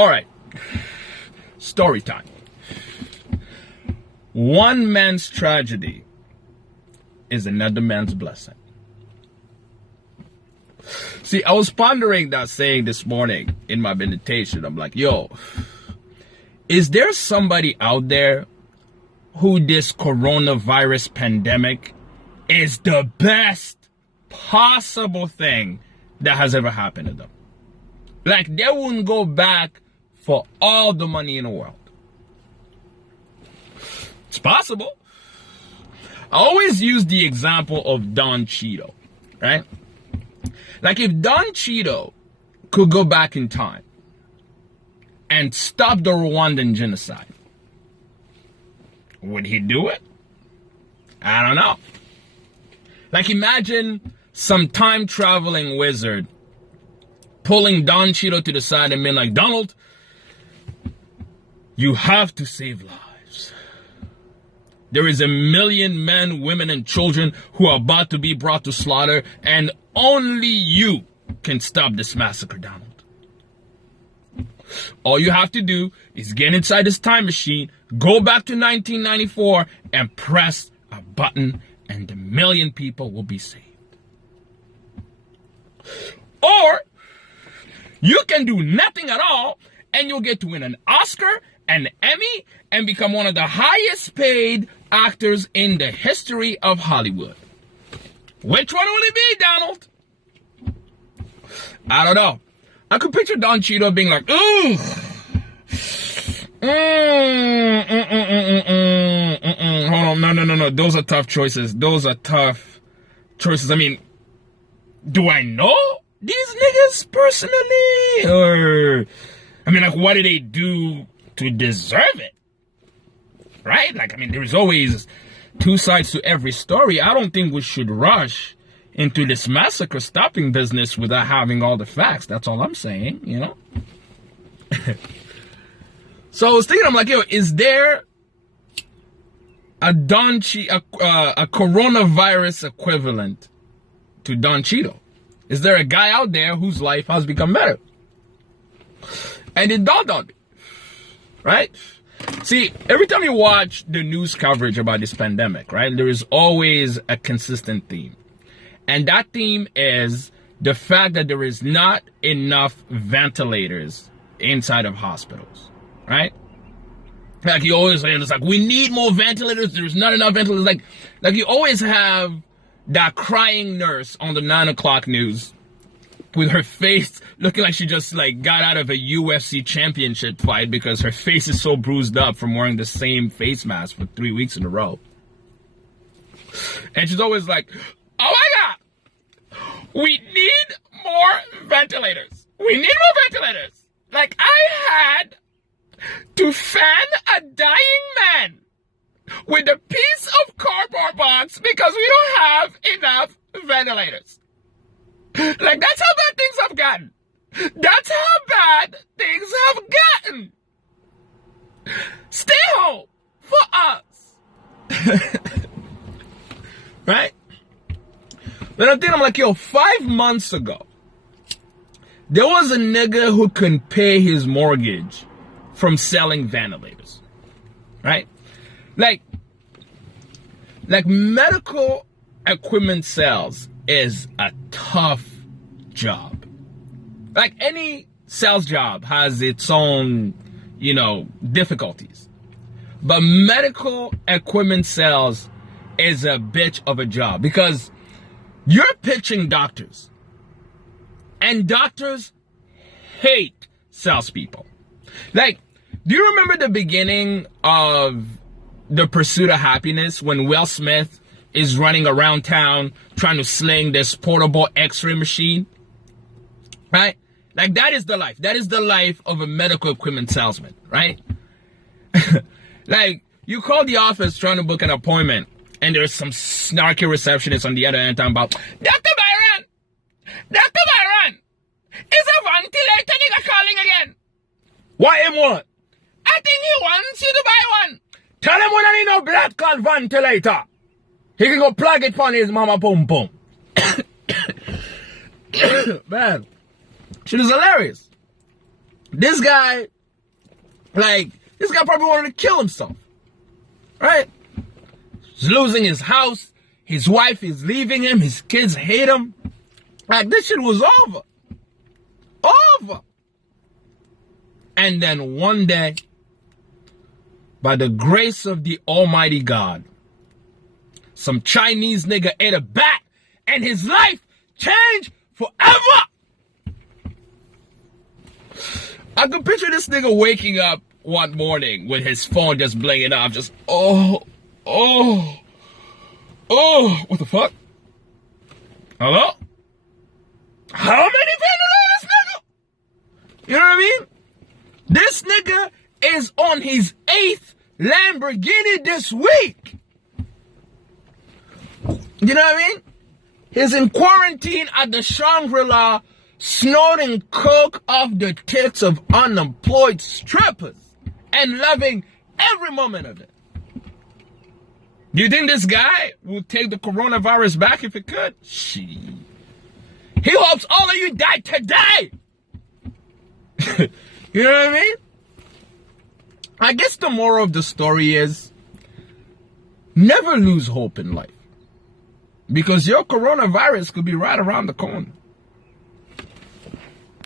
All right. Story time. One man's tragedy is another man's blessing. See, I was pondering that saying this morning in my meditation. I'm like, yo, is there somebody out there who this coronavirus pandemic is the best possible thing that has ever happened to them? Like, they wouldn't go back for all the money in the world. It's possible. I always use the example of Don Cheadle, right? Like, if Don Cheadle could go back in time and stop the Rwandan genocide, would he do it? I don't know. Like, imagine some time-traveling wizard pulling Don Cheadle to the side and being like, Donald, you have to save lives. There is 1 million men, women, and children who are about to be brought to slaughter, and only you can stop this massacre, Donald. All you have to do is get inside this time machine, go back to 1994, and press a button, and 1 million people will be saved. Or you can do nothing at all, and you'll get to win an Oscar, an Emmy, and become one of the highest paid actors in the history of Hollywood. Which one will it be, Donald? I don't know. I could picture Don Cheadle being like, ooh. Hold on, no. Those are tough choices. I mean, do I know these niggas personally? Or, I mean, like, what did they do to deserve it? Right? Like, I mean, there's always two sides to every story. I don't think we should rush into this massacre stopping business without having all the facts. That's all I'm saying, you know? So I was thinking, I'm like, yo, is there a coronavirus equivalent to Don Cheadle? Is there a guy out there whose life has become better? And it dawned on me, right? See, every time you watch the news coverage about this pandemic, right, there is always a consistent theme. And that theme is the fact that there is not enough ventilators inside of hospitals, right? Like you always say, it's like, we need more ventilators. There's not enough ventilators. Like you always have that crying nurse on the 9 o'clock news with her face looking like she just like got out of a UFC championship fight because her face is so bruised up from wearing the same face mask for 3 weeks in a row. And she's always like, oh my God, we need more ventilators. We need more ventilators. Like, I had to fan a dying man with a piece of cardboard box because we don't have enough ventilators. Like, that's how bad things have gotten. That's how bad things have gotten. Stay home for us. Right? Then I'm like, yo, 5 months ago, there was a nigga who couldn't pay his mortgage from selling ventilators. Right? Like medical equipment sales is a tough job. Like any sales job has its own, difficulties. But medical equipment sales is a bitch of a job because you're pitching doctors. And doctors hate salespeople. Like, do you remember the beginning of The Pursuit of Happiness when Will Smith is running around town trying to sling this portable x-ray machine? Right? Like, that is the life. That is the life of a medical equipment salesman, right? Like, you call the office trying to book an appointment, and there's some snarky receptionist on the other end talking about, Dr. Byron, is a ventilator nigga calling again? What him want? I think he wants you to buy one. Tell him when I need no blood clot ventilator. He can go plug it on his mama pum pum. Man, shit is hilarious. This guy probably wanted to kill himself. Right? He's losing his house. His wife is leaving him. His kids hate him. Like, this shit was over. Over. And then one day, by the grace of the Almighty God, some Chinese nigga ate a bat and his life changed forever. I could picture this nigga waking up one morning with his phone just blinging off, just, what the fuck? Hello? How many ventilators, nigga? You know what I mean? This nigga is on his 8th Lamborghini this week. You know what I mean? He's in quarantine at the Shangri-La, snorting coke off the tits of unemployed strippers and loving every moment of it. Do you think this guy would take the coronavirus back if he could? Shit. He hopes all of you die today. You know what I mean? I guess the moral of the story is never lose hope in life. Because your coronavirus could be right around the corner.